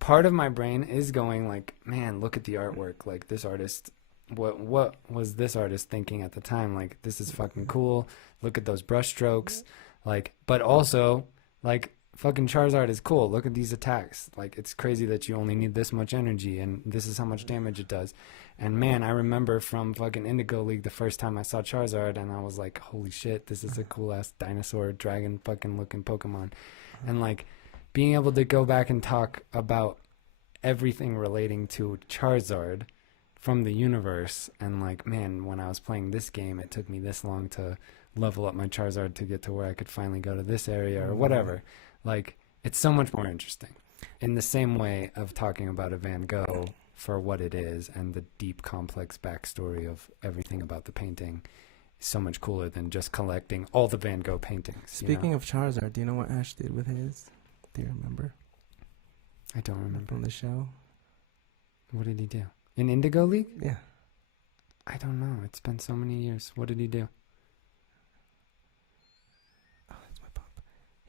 part of my brain is going like, man, look at the artwork. Like, this artist, what was this artist thinking at the time? Like, this is fucking cool. Look at those brush strokes. Like, but also, like, fucking Charizard is cool. Look at these attacks. Like, it's crazy that you only need this much energy, and this is how much damage it does. And man, I remember from fucking Indigo League the first time I saw Charizard, and I was like, holy shit, this is a cool ass dinosaur dragon fucking looking Pokemon. And like, being able to go back and talk about everything relating to Charizard from the universe, and like, man, when I was playing this game, it took me this long to level up my Charizard to get to where I could finally go to this area or whatever. Like, it's so much more interesting. In the same way of talking about a Van Gogh for what it is and the deep, complex backstory of everything about the painting is so much cooler than just collecting all the Van Gogh paintings. Speaking of Charizard, do you know what Ash did with his? Do you remember? I don't remember. From the show? What did he do? In Indigo League? Yeah. I don't know. It's been so many years. What did he do?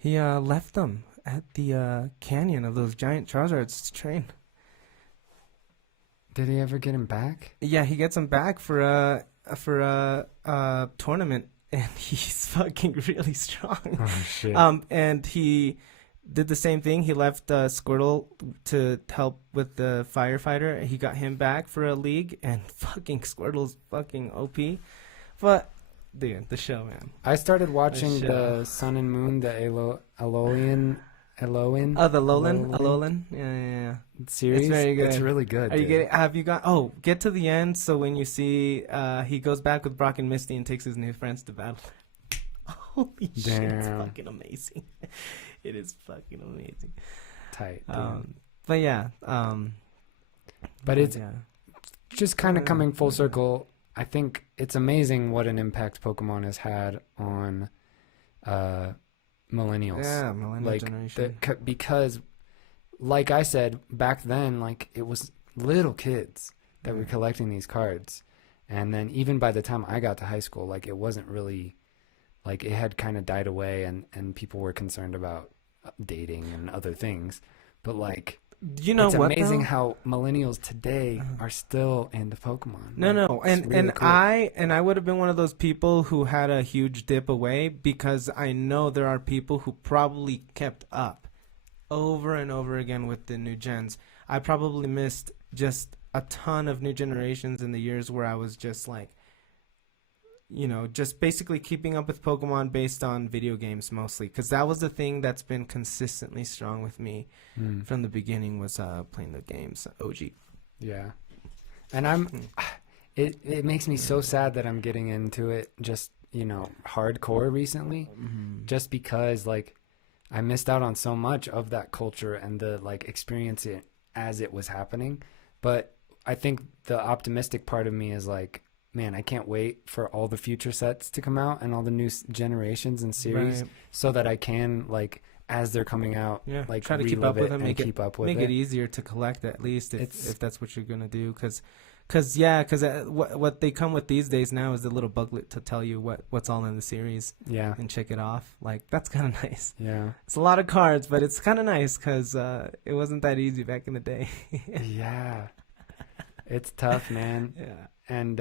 He left them at the canyon of those giant Charizards to train. Did he ever get him back? Yeah, he gets them back for a tournament, and he's fucking really strong. Oh shit. And he did the same thing. He left Squirtle to help with the firefighter. He got him back for a league, and fucking Squirtle's fucking OP. But dude, the show, man. I started watching the Sun and Moon, the Alolan Alolan. Oh, the Alolan. Yeah. Series. It's very good. It's really good. Are you dude. getting? Have you got? Oh, get to the end. So when you see, he goes back with Brock and Misty and takes his new friends to battle. Holy shit! It's fucking amazing. It is fucking amazing. Tight. Dude. But yeah. But it's yeah. just kind of coming full circle. I think it's amazing what an impact Pokemon has had on millennials. Yeah, millennial generation. Because, like I said, back then, like, it was little kids that were collecting these cards. And then even by the time I got to high school, like, it wasn't really, like, it had kind of died away and people were concerned about dating and other things. But, like, you know it's what, amazing though? how millennials today are still into Pokemon. No, It's and really cool. I would have been one of those people who had a huge dip away, because I know there are people who probably kept up over and over again with the new gens. I probably missed just a ton of new generations in the years where I was just like, just basically keeping up with Pokemon based on video games mostly, because that was the thing that's been consistently strong with me from the beginning, was playing the games, OG. Yeah. And it makes me so sad that I'm getting into it just, hardcore recently, just because, like, I missed out on so much of that culture and the, like, experience it as it was happening. But I think the optimistic part of me is like, man, I can't wait for all the future sets to come out and all the new generations and series, so that I can, like, as they're coming out, like, try to keep up with them, and keep up with make it easier to collect, at least if that's what you're gonna do. Because what they come with these days now is the little booklet to tell you what's all in the series. Yeah, and check it off. Like, that's kind of nice. Yeah, it's a lot of cards, but it's kind of nice because it wasn't that easy back in the day. Yeah, it's tough, man. Yeah. And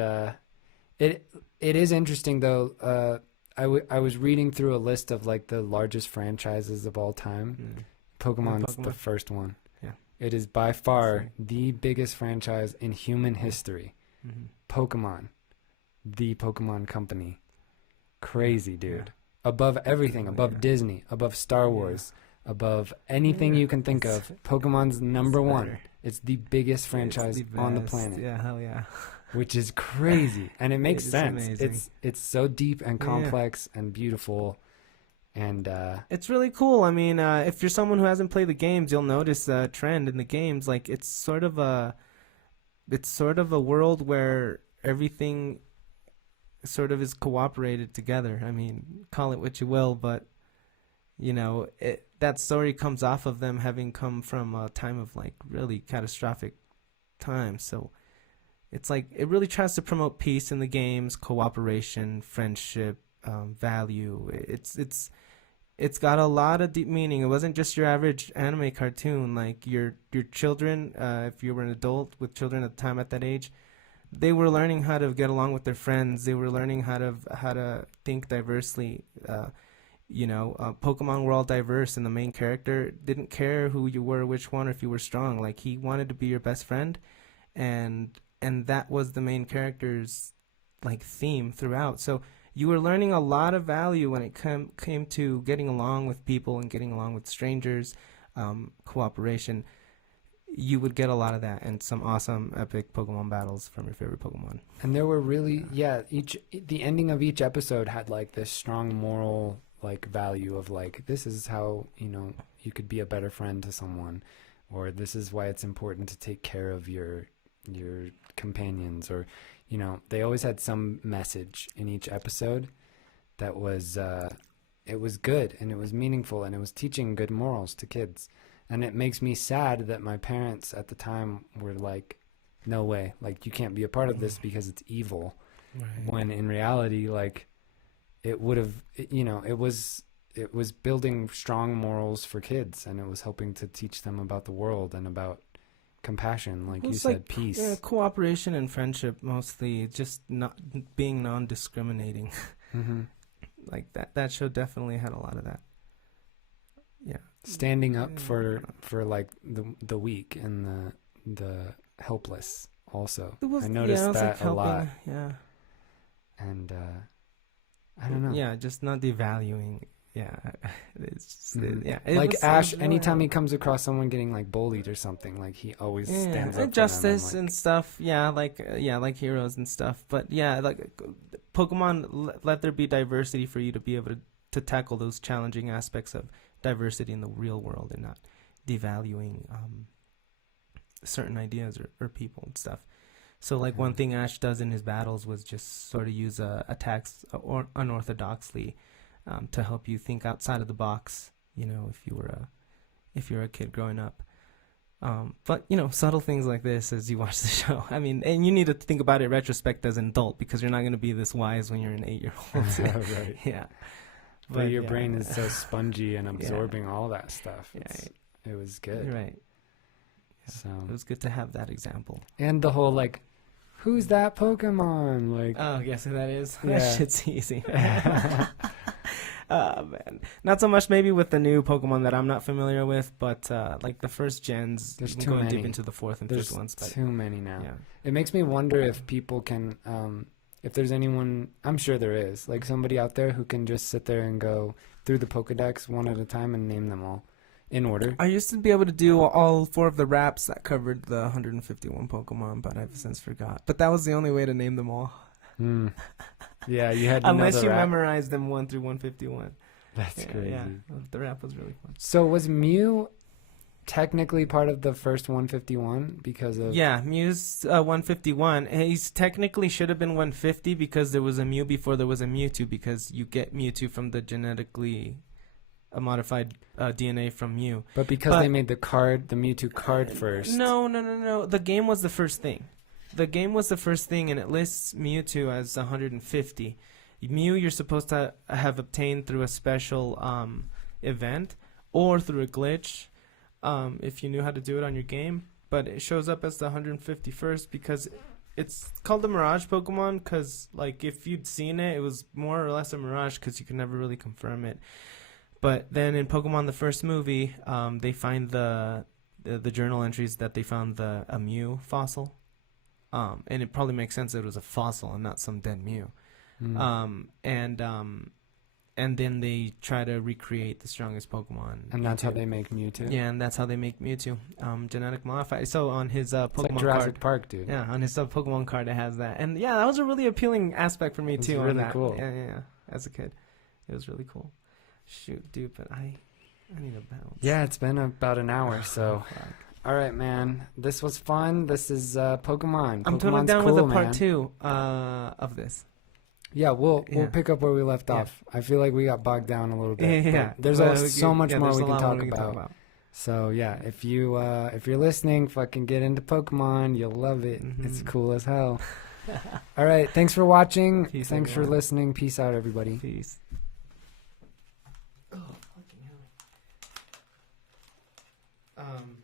it is interesting, though. I was reading through a list of, like, the largest franchises of all time. Pokemon's the first one. Yeah. It is by far the biggest franchise in human history. Pokemon. The Pokemon Company. Crazy, dude. Yeah. Above everything. Above Disney. Above Star Wars. Above anything you can think of. Pokemon's number one. It's the biggest franchise on the planet. Yeah, hell yeah. Which is crazy, and it makes sense. Amazing. It's so deep and complex and beautiful, and it's really cool. I mean, if you're someone who hasn't played the games, you'll notice a trend in the games. Like, it's sort of a world where everything sort of is cooperated together. I mean, call it what you will, but that story comes off of them having come from a time of, like, really catastrophic times. So it's like it really tries to promote peace in the games, cooperation, friendship, value. It's got a lot of deep meaning. It wasn't just your average anime cartoon. Like, your children, if you were an adult with children at the time at that age, they were learning how to get along with their friends. They were learning how to think diversely. Pokemon were all diverse, and the main character didn't care who you were, which one, or if you were strong. Like, he wanted to be your best friend, and that was the main character's, like, theme throughout. So you were learning a lot of value when it came to getting along with people and getting along with strangers, cooperation. You would get a lot of that, and some awesome epic Pokemon battles from your favorite Pokemon. And there were really the ending of each episode had, like, this strong moral, like, value of, like, this is how you could be a better friend to someone, or this is why it's important to take care of your companions, or they always had some message in each episode that was it was good, and it was meaningful, and it was teaching good morals to kids. And it makes me sad that my parents at the time were like, no way, like, you can't be a part of this because it's evil. Right. When in reality, like, it would have, it was building strong morals for kids, and it was helping to teach them about the world and about compassion, like you said, like, peace. Yeah, cooperation and friendship, mostly, just not being non-discriminating. Like, that show definitely had a lot of that. Yeah. Standing up for like the weak and the helpless also. I noticed that, like, a lot. Yeah. And I don't know. Yeah, just not devaluing yeah, it's just, Mhm. it Like was, Ash, really anytime he comes across someone getting like bullied or something, like he always stands up for them. justice And, and like, stuff. Yeah, like heroes and stuff. But yeah, like Pokemon, let there be diversity for you to be able to tackle those challenging aspects of diversity in the real world and not devaluing certain ideas or people and stuff. So like one thing Ash does in his battles was just sort of use attacks or unorthodoxly to help you think outside of the box. You know, if you're a kid growing up. But you know, subtle things like this as you watch the show. I mean, and you need to think about it in retrospect as an adult because you're not going to be this wise when you're an 8-year-old. right. Yeah. But your brain is so spongy and absorbing yeah. all that stuff. It was good. You're right. Yeah. So it was good to have that example. And the whole like, who's that Pokemon? Like, oh, guess who that is? Yeah. That shit's easy. Oh man, not so much maybe with the new Pokemon that I'm not familiar with, but like the first gens, There's you can too go many. deep into the fourth and there's fifth ones. But too many now. yeah, It makes me wonder if people can, if there's anyone, I'm sure there is, like somebody out there who can just sit there and go through the Pokedex one at a time and name them all in order. I used to be able to do all 4 of the raps that covered the 151 Pokemon, but I've since forgot. But that was the only way to name them all. Yeah, you had to know unless the you rap. memorized them 1 through 151. That's crazy. Yeah, the rap was really fun. So was Mew technically part of the first 151 because of... Yeah, Mew's 151. He's technically should have been 150 because there was a Mew before there was a Mewtwo, because you get Mewtwo from the genetically modified DNA from Mew. But because they made the Mewtwo card first. No. The game was the first thing. The game was the first thing, and it lists Mewtwo as 150. Mew you're supposed to have obtained through a special event or through a glitch if you knew how to do it on your game. But it shows up as the 151st because it's called the Mirage Pokemon because, like, if you'd seen it, it was more or less a Mirage because you could never really confirm it. But then in Pokemon the first movie, they find the journal entries that they found a Mew fossil. And it probably makes sense that it was a fossil and not some dead Mew. And then they try to recreate the strongest Pokemon. And that's how they make Mewtwo? Yeah, and that's how they make Mewtwo. Genetic modify. So on his Pokemon it's like Jurassic card, Park, dude. Yeah, on his Pokemon card it has that. And yeah, that was a really appealing aspect for me It's too. really on that. cool. Yeah. As a kid, it was really cool. Shoot, dude, but I need a bounce. Yeah, it's been about an hour, so... Fuck. All right, man. This was fun. This is Pokemon. I'm totally Pokemon's down cool, with the part man. 2 of this. Yeah, we'll Yeah. pick up where we left Yeah. off. I feel like we got bogged down a little bit. Yeah, but there's so much more we can talk about. So yeah, if you're listening, fucking get into Pokemon. You'll love it. Mhm. It's cool as hell. All right, thanks for watching. Peace, Thanks for everyone. listening. Peace out, everybody. Peace.